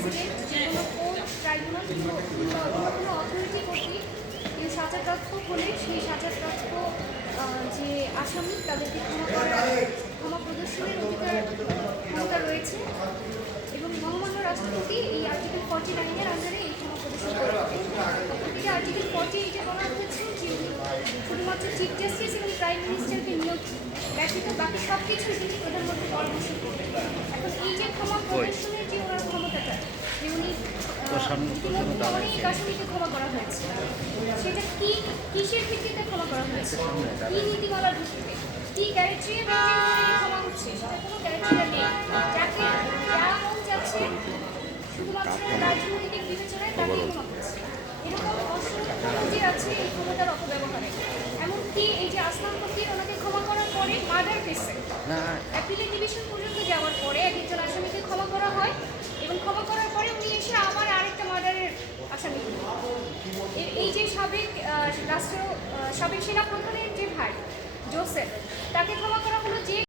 যে কোনো কোর্ট অন্য কোনো অথরিটি কর্তৃক সাজাপ্রাপ্ত হলে সেই সাজাপ্রাপ্ত যে আসামি তাদেরকে ক্ষমা করার রয়েছে এবং মহামান্য রাষ্ট্রপতি এই আর্টিকেল ফর্টি নাইনের আন্ডারে এই ক্ষমা প্রদর্শন করে অপরদিকে আর্টিকেল ফর্টি এইটে বলা হয়েছে যে শুধুমাত্র চিফ জাস্টিস এবং প্রাইম মিনিস্টারকে নিয়োগ বাকি সব তিনি প্রধানমন্ত্রী পরামর্শ করবেন এখন এই যে ক্ষমা প্রদর্শনের যে ওনার ক্ষমতাটা যে উনি অনেক আসামিকে ক্ষমা করা হয়েছে? সেটা কি কিসের ভিত্তিতে ক্ষমা করা হয়েছে? কি নীতিমালার ভিত্তিতে? কি এই ক্ষমা হচ্ছে? সেটা কোনো নেই। যাকে যা মন যাচ্ছে শুধুমাত্র রাজনৈতিক বিবেচনায় তাকেই ক্ষমা করছে। এরকম অসংখ্য নজির আছে এই ক্ষমতার অপব্যবহারে। এমনকি এই যে আসলাম ফকির ওনাকে ক্ষমা করার পরে মার্ডার কেসে অ্যাপিলেট ডিভিশন পর্যন্ত যে সাবেক রাষ্ট্র সাবেক সেনাপ্রধানের যে ভাই জোসেফ তাকে ক্ষমা